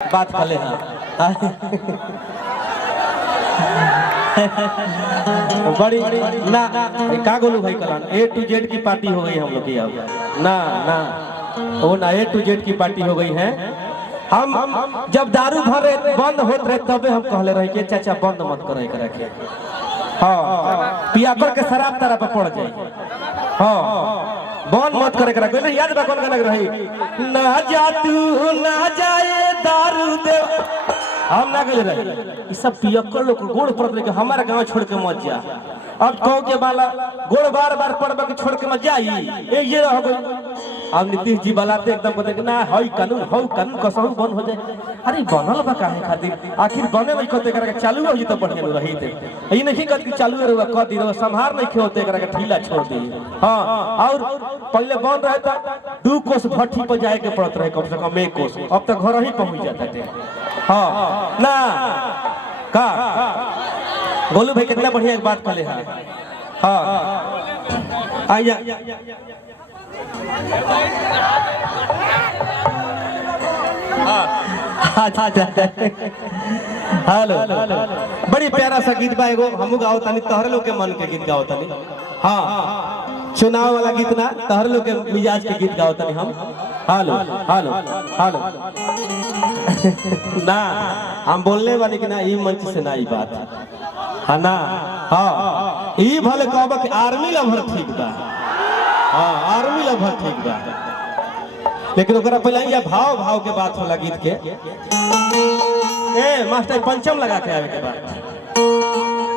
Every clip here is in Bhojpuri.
बात भले हाँ बड़ी ना का गोलू भाई कलान A to Z की पार्टी हो गई हम लोग की अब ना ना वो ना A to Z की पार्टी हो गई है। हम जब दारू भरे बंद होत रहे तबे हम कहले रहे कि चाचा बंद मत करे एकरा के हाँ पिया कर के शराब तारा पे पड़ जाए हाँ बंद मत करे करा कोई याद बा कौन गाना रही ना जा तू ना जाए दारू दे हम ना गए रहे ये सब पियक्कर लोग गोड़ पड़ रहे हमारा गांव छोड़ के मत जा। अब कहो के वाला गोड़ बार बार पड़बा के छोड़ के मत जाई ये रह गई। अब नीतीश जी बलाते एकदम कहते कि ना हई कानून कसहु बंद हो जाए। अरे बनल बा काहे खातिर आखिर बने में कहते करा के चालू हो जी तो बढ़िया रही थे ये नहीं कहत कि चालू रहुआ कह दी रहुआ संभार नहीं खेते करा के ढीला छोड़ दी हां और पहले बंद रहे तो 2 कोस भट्टी पर जाए के पड़त रहे कम से कम 1 कोस अब तक घर ही पहुंच जाता थे हाँ ना का गोलू भाई कितना बढ़िया एक बात कहले है हाँ आइया हेलो बड़ी प्यारा सा गीत बा एगो हमहु गाओ तनी तोहरे लोग के मन के गीत गाओ तनी हाँ चुनाव वाला गीत ना तोहरे लोग के मिजाज के गीत गाओ तनी हम हेलो हेलो हेलो ना हम बोलने वाले कि ना ये मंच से ना ये बात है ना हाँ ये भले कहबा कि आर्मी लवर ठीक बा हाँ आर्मी लवर ठीक बा लेकिन ओकरा पहले ये भाव के बात होला गीत के ए मास्टर पंचम लगा के आवे के बाद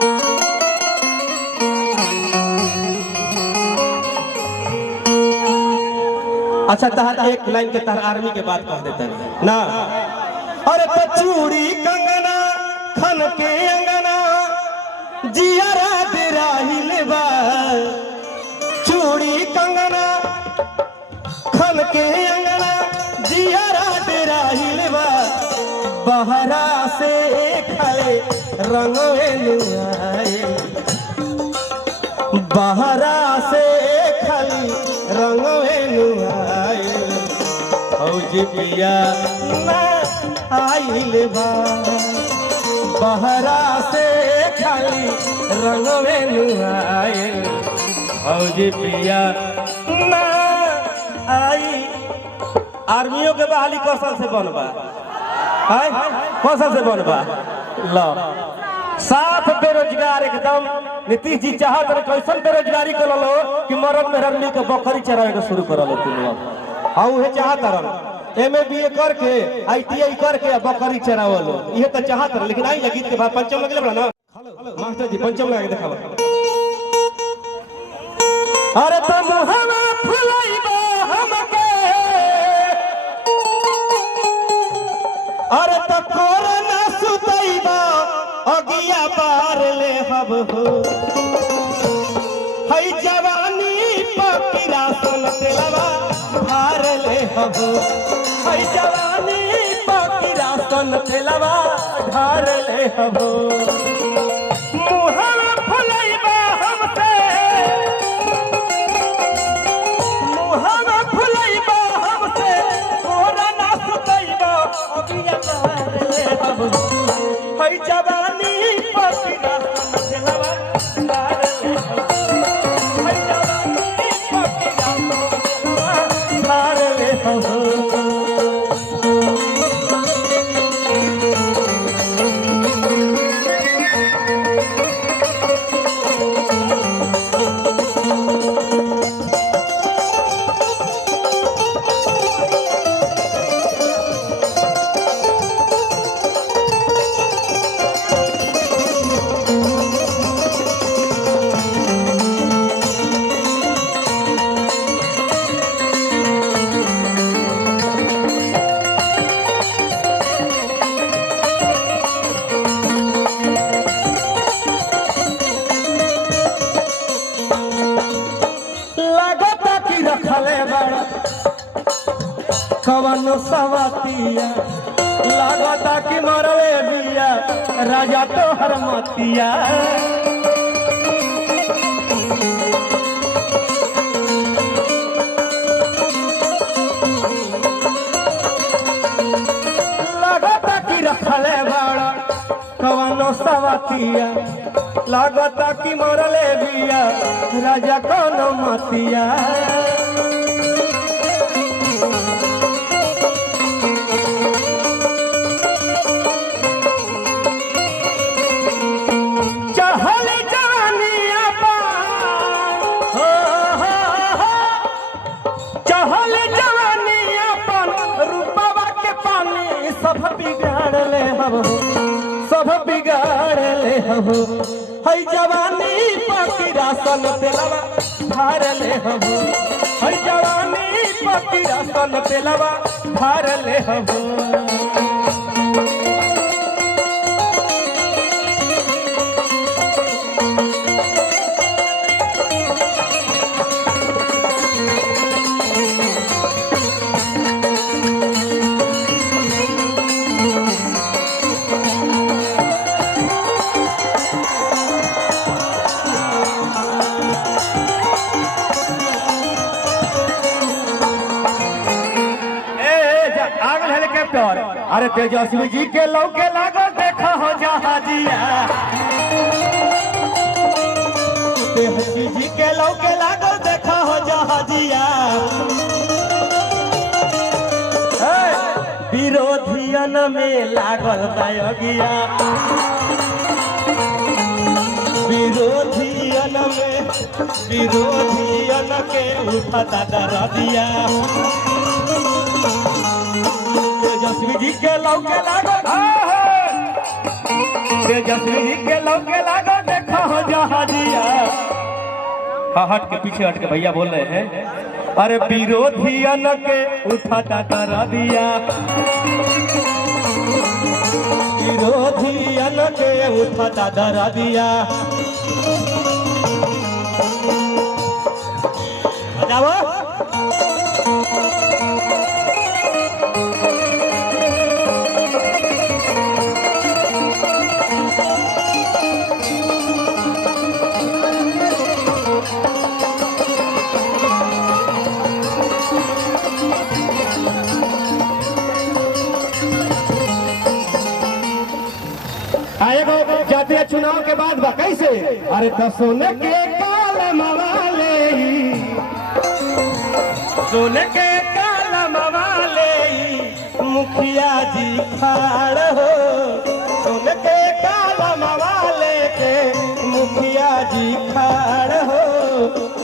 अच्छा तहर एक लाइन के तहर आर्मी के बात कह देते हैं ना अरे तो चूड़ी कंगना खन के अंगना जियरा तेरा हिलवा चूड़ी कंगना खन के अंगना जियरा तेरा हिलवा बहरा से खले रंगवे लुआए बहरा से खली रंगवे लुआए फौजी पिया ना आइल बा बहरा से खाली रंगवे लुआए फौजी पिया ना आई। आर्मियों के बहाली कौशल से बनबा है कौशल से बनबा लो साफ बेरोजगार एकदम नीतीश जी चाहत रहे कैसन बेरोजगारी कर लो कि मरद मेहर मिल के बकरी चरावे के शुरू कर लो तुम लोग हाँ उहे चाहत रह MA BA करके ITI करके बकरी चरावलो ये तो चाहत रह लेकिन आई गीत के बाद पंचम लगले बड़ा ना मास्टर जी पंचम लगा के दिखावा अरे तो मुहवा फुलाइबा हमके अरे तो कोरोना सुतइबा अगिया पार ले हब हो हई जवानी पकीरा सन तेलवा भार ले हब हई जवानी पकीरा सन तेलवा भार ले हब मुहवा फुलाइबा हमसे मुहवा फुलाइबा हमसे कोरोना सुतइबा अगिया पार ले हब हई जवानी पकीरा सन तेलवा भार ले हब हई जवानी पकीरा सन तेलवा भार ले हब कवन सवतिया लागता कि मरवे बिया राजा तो हर मतिया लागता रखले बड़ा कवनो सवतिया लागता कि मरले बिया राजा कौनो मतिया सब बिगाड़ ले हो हई जवानी पकीरा सन तेलवा धार ले हो हई जवानी पकीरा सन तेलवा धार ले हो अरे तेजस्वी जी के लौके लागो देखा हो जहाजिया तेजस्वी जी के लौके लागो देखा हो जहाजिया विरोधियन में लागल बायगिया विरोधियन के उठता दरदिया तेजस्वी जी के लौके लागो तेजस्वी जी के लौके लागो देखा हो जहाजिया हाँ हट के पीछे हट के भैया बोल रहे हैं अरे विरोधियन के उठाता दरदिया विरोधियन के उठाता दरदिया जाओ जातीय चुनाव के बाद कैसे अरे सोने के काला मवाले सोने के काला मवाले मुखिया जी खाड़ हो सोने के काला मवाले के मुखिया जी खाड़ हो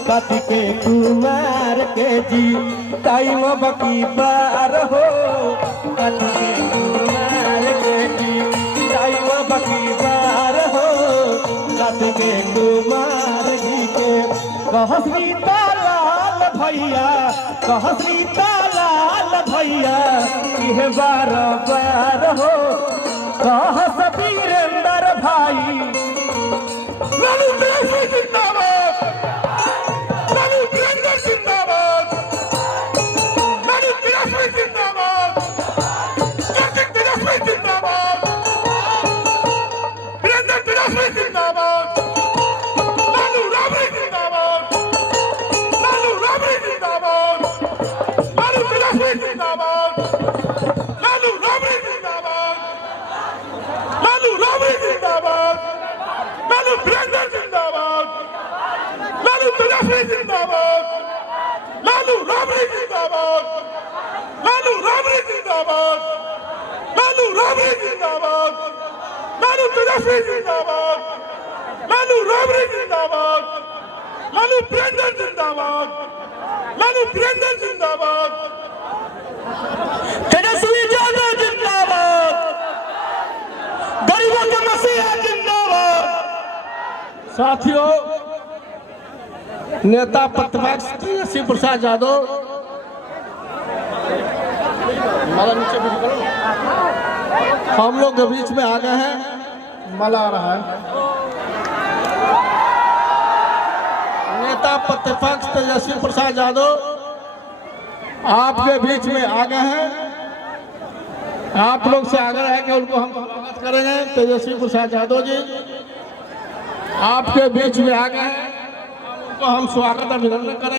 पति के कुमार के जी टाइम बकी बार हो पति के कुमार के जी टाइम बकी के कुमार जी के कहसी लाल भैया कहसी लाल भैया इह बार बार हो कहस वीरेंद्र भाई लालू जिंदाबाद लालू जिंदाबाद लालू जिंदाबाद जिंदाबाद जिंदाबाद लालू राबड़ी जिंदाबाद लालू राबड़ी जिंदाबाद लालू तिलस्मी जिंदाबाद लालू राबड़ी जिंदाबाद लालू राबड़ी जिंदाबाद लालू वीरेंद्र जिंदाबाद लालू तिलस्मी जिंदाबाद लालू राबड़ी जिंदाबाद लालू राबड़ी जिंदाबाद लालू राबड़ी जिंदाबाद लालू तेजस्वी जिंदाबाद लालू राबड़ी जिंदाबाद लालू वीरेंद्र जिंदाबाद लालू वीरेंद्र जिंदाबाद तेजस्वी यादव जिंदाबाद गरीबों के मसीहा जिंदाबाद साथियों नेता प्रतिपक्ष तेजस्वी प्रसाद यादव हम लोग के बीच में आ गए हैं माला आ रहा है नेता प्रतिपक्ष तेजस्वी प्रसाद यादव आपके बीच में आ गए हैं आप लोग से आग्रह है कि उनको हम स्वागत करेंगे तेजस्वी प्रसाद यादव जी आपके बीच में आ गए हैं उनको हम स्वागत अभिनंदन करेंगे।